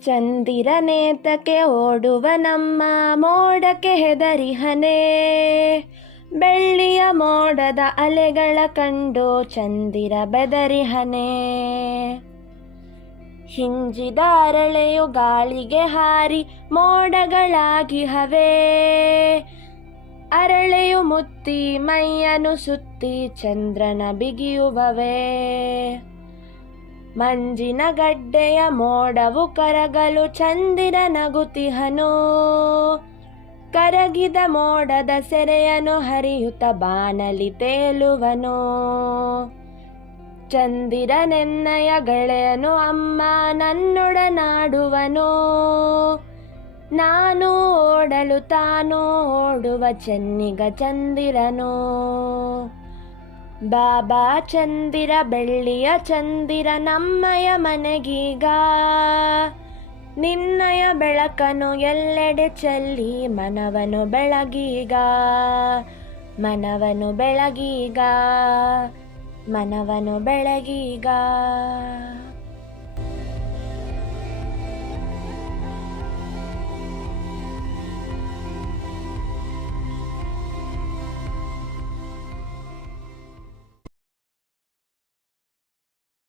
ಚಂದಿರನೇತಕ್ಕೆ ಓಡುವ ನಮ್ಮ ಮೋಡಕ್ಕೆ ಹೆದರಿಹನೆ ಬೆಳ್ಳಿಯ ಮೋಡದ ಅಲೆಗಳ ಕಂಡು ಚಂದಿರ ಬೆದರಿಹನೆ ಹಿಂಜಿದ ಅರಳೆಯು ಗಾಳಿಗೆ ಹಾರಿ ಮೋಡಗಳಾಗಿ ಹವೆ. ಅರಳೆಯು ಮುತ್ತಿ ಮೈಯನು ಸುತ್ತಿ ಚಂದ್ರನ ಬಿಗಿಯುವವೆ. ಮಂಜಿನ ಗಡ್ಡೆಯ ಮೋಡವು ಕರಗಲು ಚಂದಿರ ನಗುತಿಹನು. ಕರಗಿದ ಮೋಡದ ಸೆರೆಯನು ಹರಿಯುತ್ತ ಬಾನಲಿ ತೇಲುವನು. ಚಂದಿರನೆನ್ನಯ ಗೆಳೆಯನು ಅಮ್ಮ ನನ್ನೊಡನಾಡುವನು. ನಾನು ಓಡಲು ತಾನು ಓಡುವ ಚೆನ್ನಿಗ ಚಂದಿರನು. ಬಾಬಾ ಚಂದಿರ ಬೆಳ್ಳಿಯ ಚಂದಿರ ನಮ್ಮಯ ಮನೆಗೀಗ. ನಿನ್ನಯ ಬೆಳಕನು ಎಲ್ಲೆಡೆ ಚೆಲ್ಲಿ ಮನವನು ಬೆಳಗೀಗ. ಮನವನು ಬೆಳಗೀಗ. ಮನವನು ಬೆಳಗೀಗ.